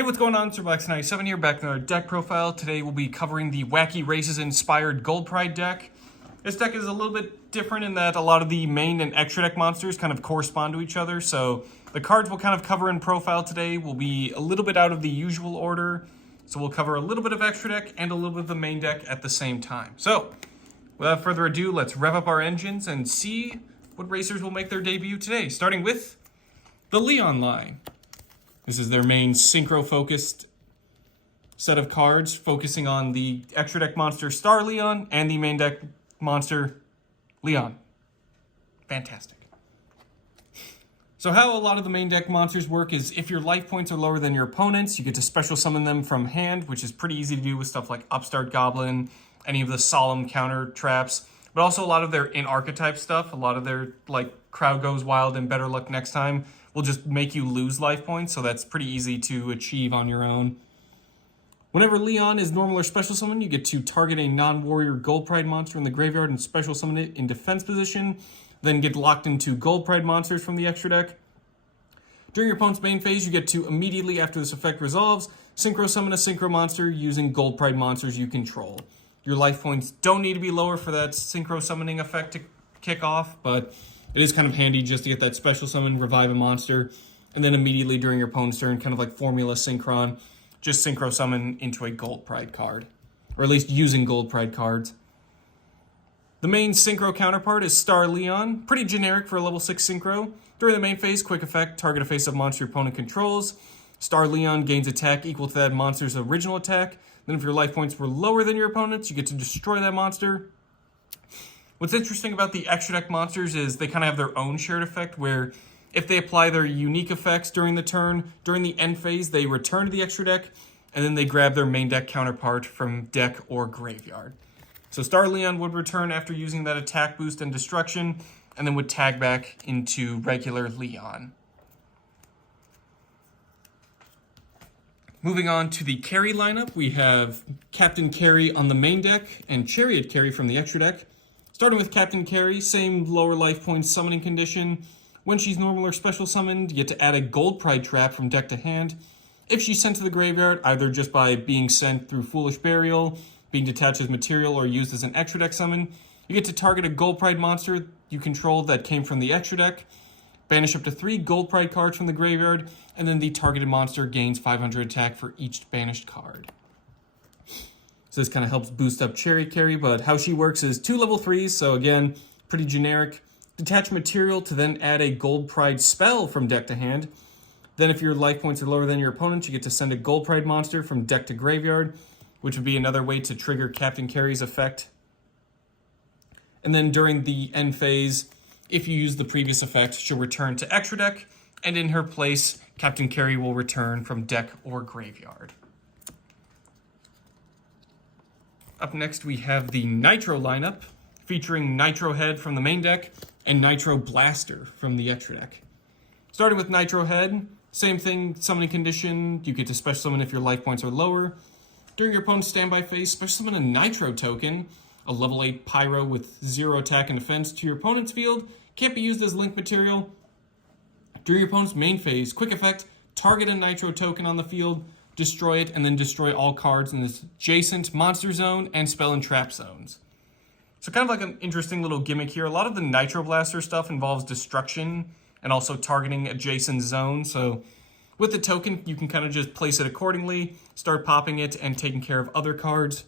Hey, what's going on? SirBlax97 here, back in our deck profile. Today we'll be covering the Wacky Races inspired Gold Pride deck. This deck is a little bit different in that a lot of the main and extra deck monsters kind of correspond to each other, so the cards we'll kind of cover in profile today will be a little bit out of the usual order. So we'll cover a little bit of extra deck and a little bit of the main deck at the same time. So, without further ado, let's rev up our engines and see what racers will make their debut today, starting with the Leon line. This is their main synchro-focused set of cards, focusing on the extra deck monster Star Leon and the main deck monster Leon. Fantastic. So how a lot of the main deck monsters work is if your life points are lower than your opponent's, you get to special summon them from hand, which is pretty easy to do with stuff like Upstart Goblin, any of the Solemn counter traps, but also a lot of their in-archetype stuff, a lot of their like Crowd Goes Wild and Better Luck Next Time will just make you lose life points, so that's pretty easy to achieve on your own. Whenever Leon is normal or special summon, you get to target a non-warrior Gold Pride monster in the graveyard and special summon it in defense position, then get locked into Gold Pride monsters from the extra deck. During your opponent's main phase, you get to immediately after this effect resolves, synchro summon a synchro monster using Gold Pride monsters you control. Your life points don't need to be lower for that synchro summoning effect to kick off, but it is kind of handy just to get that special summon, revive a monster, and then immediately during your opponent's turn, kind of like Formula Synchron, just synchro summon into a Gold Pride card, or at least using Gold Pride cards. The main synchro counterpart is Star Leon, pretty generic for a level 6 synchro. During the main phase, quick effect, target a face-up monster your opponent controls. Star Leon gains attack equal to that monster's original attack. Then if your life points were lower than your opponent's, you get to destroy that monster. What's interesting about the extra deck monsters is they kind of have their own shared effect, where if they apply their unique effects during the turn, during the end phase, they return to the extra deck, and then they grab their main deck counterpart from deck or graveyard. So Star Leon would return after using that attack boost and destruction, and then would tag back into regular Leon. Moving on to the carry lineup, we have Captain Carry on the main deck and Chariot Carry from the extra deck. Starting with Captain Carry, same lower life points summoning condition. When she's normal or special summoned, you get to add a Gold Pride trap from deck to hand. If she's sent to the graveyard, either just by being sent through Foolish Burial, being detached as material, or used as an extra deck summon, you get to target a Gold Pride monster you control that came from the extra deck, banish up to 3 Gold Pride cards from the graveyard, and then the targeted monster gains 500 attack for each banished card. So this kind of helps boost up Chariot Carry, but how she works is 2 level 3s, so again, pretty generic. Detach material to then add a Gold Pride spell from deck to hand. Then if your life points are lower than your opponent, you get to send a Gold Pride monster from deck to graveyard, which would be another way to trigger Captain Carry's effect. And then during the end phase, if you use the previous effect, she'll return to extra deck, and in her place, Captain Carry will return from deck or graveyard. Up next, we have the Nitro lineup, featuring Nitro Head from the main deck and Nitro Blaster from the extra deck. Starting with Nitro Head, same thing, summoning condition, you get to special summon if your life points are lower. During your opponent's standby phase, special summon a Nitro token, a level 8 Pyro with 0 attack and defense to your opponent's field, can't be used as link material. During your opponent's main phase, quick effect, target a Nitro token on the field, destroy it, and then destroy all cards in this adjacent monster zone and spell and trap zones. So kind of like an interesting little gimmick here. A lot of the Nitro Blaster stuff involves destruction and also targeting adjacent zones. So with the token, you can kind of just place it accordingly, start popping it, and taking care of other cards.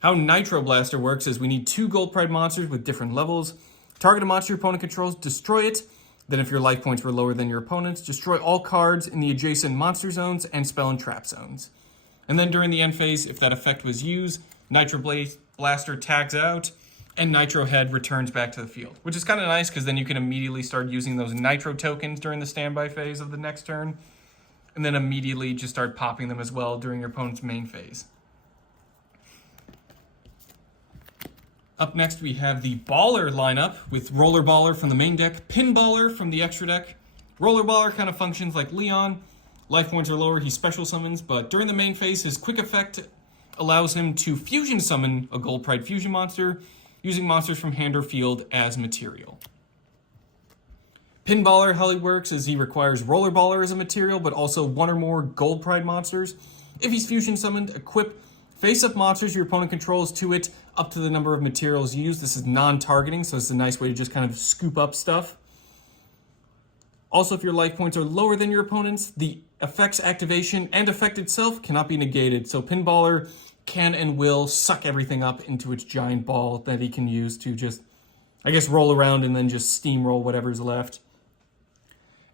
How Nitro Blaster works is we need 2 Gold Pride monsters with different levels. Target a monster your opponent controls, destroy it. Then if your life points were lower than your opponent's, destroy all cards in the adjacent monster zones and spell and trap zones. And then during the end phase, if that effect was used, Nitro Blaster tags out, and Nitro Head returns back to the field. Which is kind of nice, because then you can immediately start using those Nitro tokens during the standby phase of the next turn, and then immediately just start popping them as well during your opponent's main phase. Up next, we have the Baller lineup with Roller Baller from the main deck, Pinballer from the extra deck. Roller Baller kind of functions like Leon. Life points are lower, he special summons, but during the main phase, his quick effect allows him to fusion summon a Gold Pride fusion monster, using monsters from hand or field as material. Pinballer, how he works is he requires Rollerballer as a material, but also one or more Gold Pride monsters. If he's fusion summoned, equip face-up monsters your opponent controls to it up to the number of materials used. This is non-targeting, so it's a nice way to just kind of scoop up stuff. Also, if your life points are lower than your opponent's, the effect's activation and effect itself cannot be negated. So Pinballer can and will suck everything up into its giant ball that he can use to just, I guess, roll around and then just steamroll whatever's left.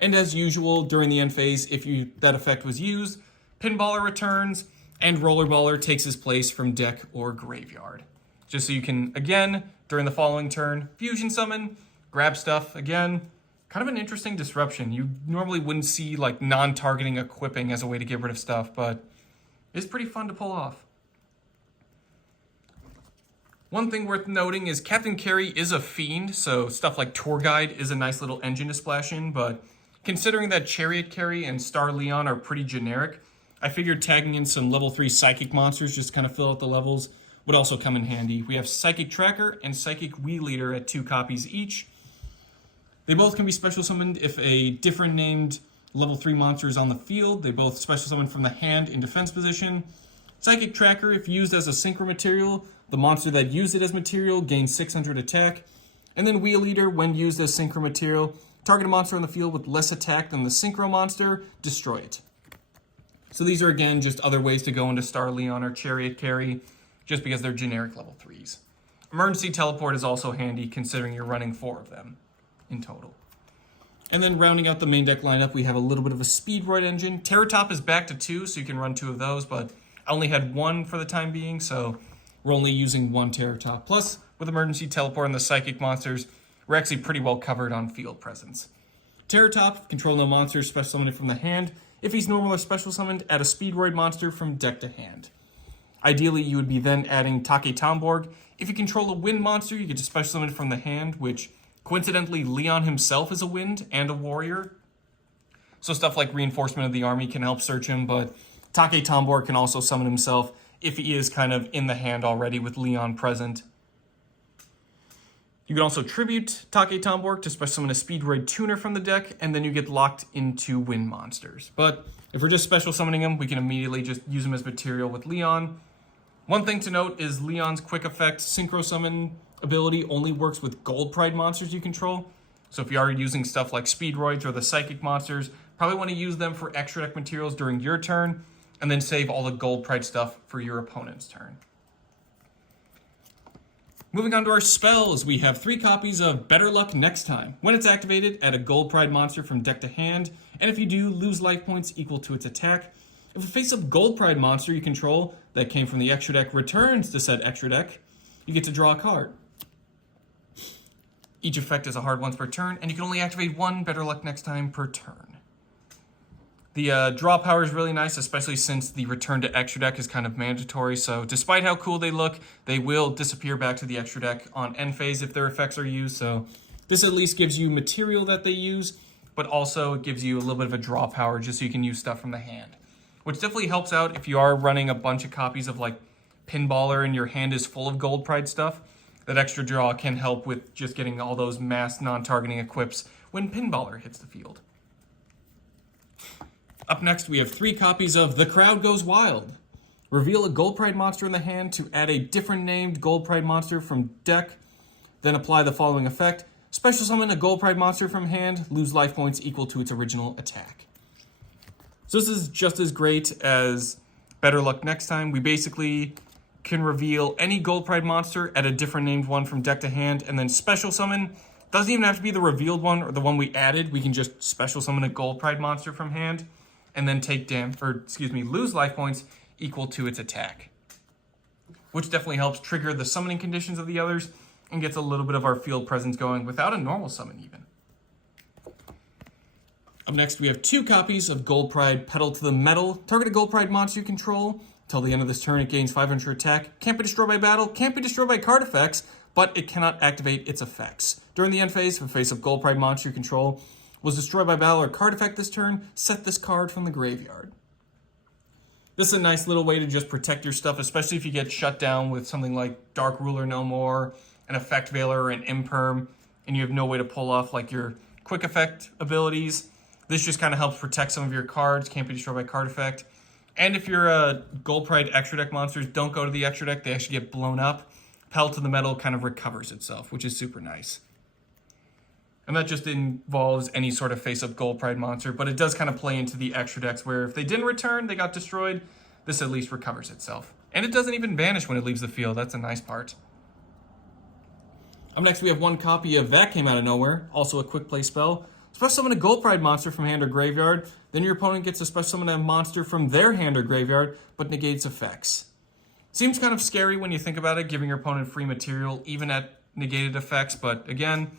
And as usual, during the end phase, if that effect was used, Pinballer returns and Rollerballer takes his place from deck or graveyard. Just so you can, again, during the following turn, fusion summon, grab stuff again. Kind of an interesting disruption. You normally wouldn't see like non-targeting equipping as a way to get rid of stuff, but it's pretty fun to pull off. One thing worth noting is Captain Carey is a fiend, so stuff like Tour Guide is a nice little engine to splash in, but considering that Chariot Carey and Star Leon are pretty generic, I figured tagging in some level 3 Psychic monsters just to kind of fill out the levels would also come in handy. We have Psychic Tracker and Psychic Wii Leader at 2 copies each. They both can be special summoned if a different named level 3 monster is on the field. They both special summon from the hand in defense position. Psychic Tracker, if used as a synchro material, the monster that used it as material gains 600 attack. And then Wheel Eater, when used as synchro material, target a monster on the field with less attack than the synchro monster, destroy it. So these are again just other ways to go into Star Leon or Chariot Carey, just because they're generic level 3s. Emergency Teleport is also handy considering you're running 4 of them in total. And then rounding out the main deck lineup, we have a little bit of a Speedroid engine. Terratop is back to 2, so you can run 2 of those, but I only had 1 for the time being, so we're only using 1 Terratop. Plus, with Emergency Teleport and the Psychic monsters, we're actually pretty well covered on field presence. Terratop, control no monsters, special summon it from the hand. If he's normal or special summoned, add a Speedroid monster from deck to hand. Ideally, you would be then adding Take Tomborg. If you control a wind monster, you get to special summon it from the hand, which coincidentally, Leon himself is a wind and a warrior. So stuff like Reinforcement of the Army can help search him, but Take Tomborg can also summon himself if he is kind of in the hand already with Leon present. You can also tribute Take Tomborg to special summon a Speedroid Tuner from the deck, and then you get locked into wind monsters. But if we're just special summoning him, we can immediately just use him as material with Leon. One thing to note is Leon's quick effect Synchro Summon ability only works with Gold Pride monsters you control. So if you are using stuff like Speedroids or the Psychic monsters, probably want to use them for extra deck materials during your turn, and then save all the Gold Pride stuff for your opponent's turn. Moving on to our spells, we have 3 copies of Better Luck Next Time. When it's activated, add a Gold Pride monster from deck to hand, and if you do, lose life points equal to its attack. If a face-up Gold Pride monster you control that came from the extra deck returns to said extra deck, you get to draw a card. Each effect is a hard once per turn, and you can only activate 1 Better Luck Next Time per turn. The draw power is really nice, especially since the return to extra deck is kind of mandatory, so despite how cool they look, they will disappear back to the extra deck on end phase if their effects are used, so this at least gives you material that they use, but also it gives you a little bit of a draw power just so you can use stuff from the hand, which definitely helps out if you are running a bunch of copies of like Pinballer and your hand is full of Gold Pride stuff. That extra draw can help with just getting all those mass non-targeting equips when Pinballer hits the field. Up next, we have 3 copies of The Crowd Goes Wild. Reveal a Gold Pride monster in the hand to add a different named Gold Pride monster from deck, then apply the following effect. Special summon a Gold Pride monster from hand, lose life points equal to its original attack. So this is just as great as Better Luck Next Time. We basically can reveal any Gold Pride monster at a different named one from deck to hand, and then special summon. Doesn't even have to be the revealed one or the one we added. We can just special summon a Gold Pride monster from hand, and then lose life points equal to its attack. Which definitely helps trigger the summoning conditions of the others, and gets a little bit of our field presence going without a normal summon even. Up next, we have 2 copies of Gold Pride Pedal to the Metal. Target a Gold Pride monster you control. Till the end of this turn, it gains 500 attack. Can't be destroyed by battle. Can't be destroyed by card effects, but it cannot activate its effects. During the end phase, if a face-up Gold Pride monster you control was destroyed by battle or card effect this turn, set this card from the graveyard. This is a nice little way to just protect your stuff, especially if you get shut down with something like Dark Ruler No More, an Effect Veiler, or an Imperm, and you have no way to pull off like your quick effect abilities. This just kind of helps protect some of your cards, can't be destroyed by card effect. And if you're a Gold Pride extra deck monsters, don't go to the extra deck, they actually get blown up. Pellet to the Metal kind of recovers itself, which is super nice. And that just involves any sort of face-up Gold Pride monster, but it does kind of play into the extra decks where if they didn't return, they got destroyed, this at least recovers itself. And it doesn't even vanish when it leaves the field, that's a nice part. Up next we have one copy of That Came Out of Nowhere, also a quick play spell. Special summon a Gold Pride monster from hand or graveyard, then your opponent gets to special summon a monster from their hand or graveyard, but negates effects. Seems kind of scary when you think about it, giving your opponent free material even at negated effects, but again,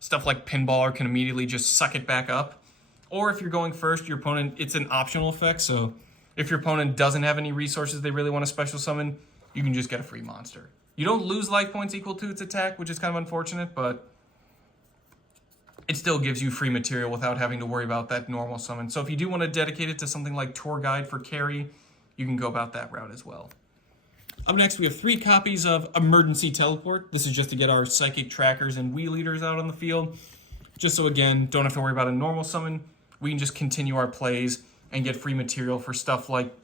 stuff like Pinballer can immediately just suck it back up. Or if you're going first, your opponent, it's an optional effect, so if your opponent doesn't have any resources they really want to special summon, you can just get a free monster. You don't lose life points equal to its attack, which is kind of unfortunate, but it still gives you free material without having to worry about that normal summon. So if you do want to dedicate it to something like Tour Guide for carry, you can go about that route as well. Up next, we have 3 copies of Emergency Teleport. This is just to get our Psychic Trackers and Wii Leaders out on the field. Just so, again, don't have to worry about a normal summon. We can just continue our plays and get free material for stuff like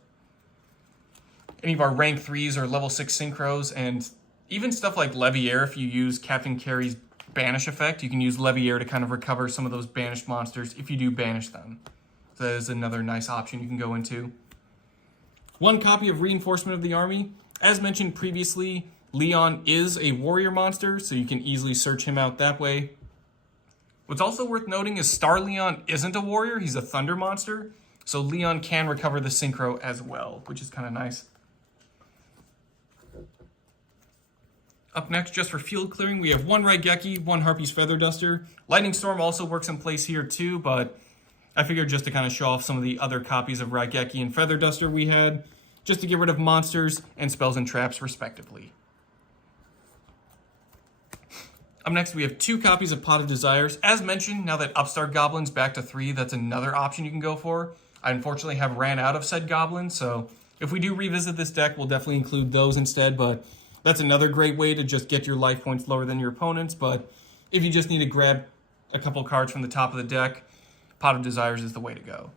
any of our rank 3s or level 6 synchros, and even stuff like Leviair. If you use Captain Carey's Banish effect, you can use Leviair to kind of recover some of those banished monsters if you do banish them. So that is another nice option you can go into. 1 copy of Reinforcement of the Army. As mentioned previously, Leon is a warrior monster, so you can easily search him out that way. What's also worth noting is Star Leon isn't a warrior, he's a thunder monster, so Leon can recover the synchro as well, which is kind of nice. Up next, just for field clearing, we have 1 Raigeki, 1 Harpy's Feather Duster. Lightning Storm also works in place here too, but I figured just to kind of show off some of the other copies of Raigeki and Feather Duster we had, just to get rid of monsters and spells and traps respectively. Up next, we have 2 copies of Pot of Desires. As mentioned, now that Upstart Goblin's back to 3, that's another option you can go for. I unfortunately have ran out of said goblins, so if we do revisit this deck, we'll definitely include those instead, but that's another great way to just get your life points lower than your opponents. But if you just need to grab a couple cards from the top of the deck, Pot of Desires is the way to go.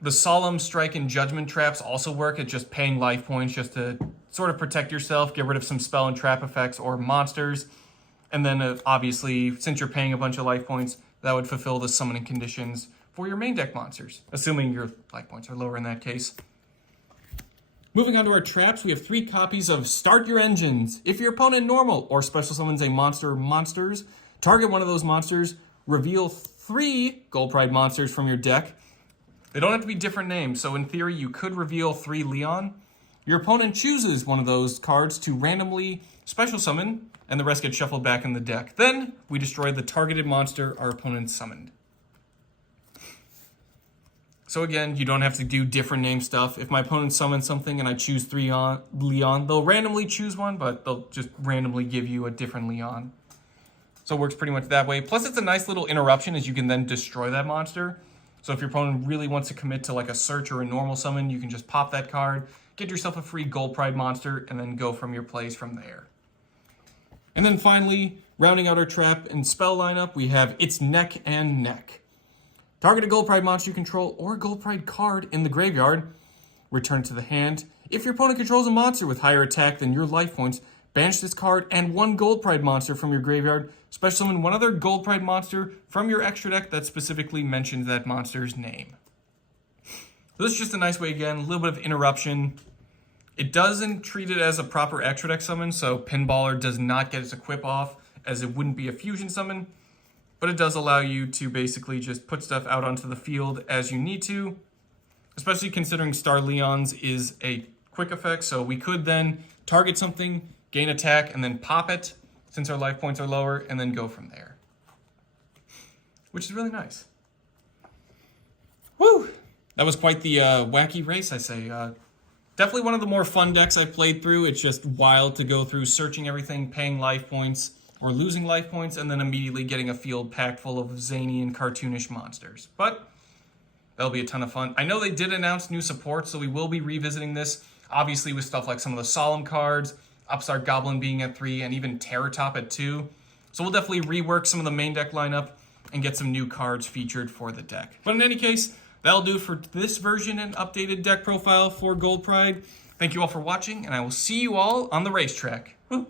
The Solemn Strike and Judgment traps also work at just paying life points just to sort of protect yourself, get rid of some spell and trap effects or monsters. And then obviously, since you're paying a bunch of life points, that would fulfill the summoning conditions for your main deck monsters, assuming your life points are lower in that case. Moving on to our traps, we have 3 copies of Start Your Engines. If your opponent normal or special summons a monster or monsters, target one of those monsters, reveal 3 Gold Pride monsters from your deck. They don't have to be different names, so in theory you could reveal 3 Leon. Your opponent chooses one of those cards to randomly special summon, and the rest get shuffled back in the deck. Then we destroy the targeted monster our opponent summoned. So again, you don't have to do different name stuff. If my opponent summons something and I choose 3 Leon, they'll randomly choose one, but they'll just randomly give you a different Leon. So it works pretty much that way. Plus it's a nice little interruption as you can then destroy that monster. So if your opponent really wants to commit to like a search or a normal summon, you can just pop that card, get yourself a free Gold Pride monster, and then go from your plays from there. And then finally, rounding out our trap and spell lineup, we have It's Neck and Neck. Target a Gold Pride monster you control or a Gold Pride card in the graveyard. Return it to the hand. If your opponent controls a monster with higher attack than your life points, banish this card and 1 Gold Pride monster from your graveyard. Special summon 1 other Gold Pride monster from your extra deck that specifically mentions that monster's name. So this is just a nice way, again, a little bit of interruption. It doesn't treat it as a proper extra deck summon, so Pinballer does not get its equip off, as it wouldn't be a fusion summon. But it does allow you to basically just put stuff out onto the field as you need to, especially considering Star Leon's is a quick effect, so we could then target something, gain attack, and then pop it, since our life points are lower, and then go from there. Which is really nice. Woo! That was quite the wacky race, I say. Definitely one of the more fun decks I've played through. It's just wild to go through searching everything, paying life points, or losing life points, and then immediately getting a field packed full of zany and cartoonish monsters. But that'll be a ton of fun. I know they did announce new support, so we will be revisiting this, obviously with stuff like some of the Solemn cards, Upstart Goblin being at 3, and even Terror Top at 2. So we'll definitely rework some of the main deck lineup and get some new cards featured for the deck. But in any case, that'll do for this version and updated deck profile for Gold Pride. Thank you all for watching, and I will see you all on the racetrack. Woo.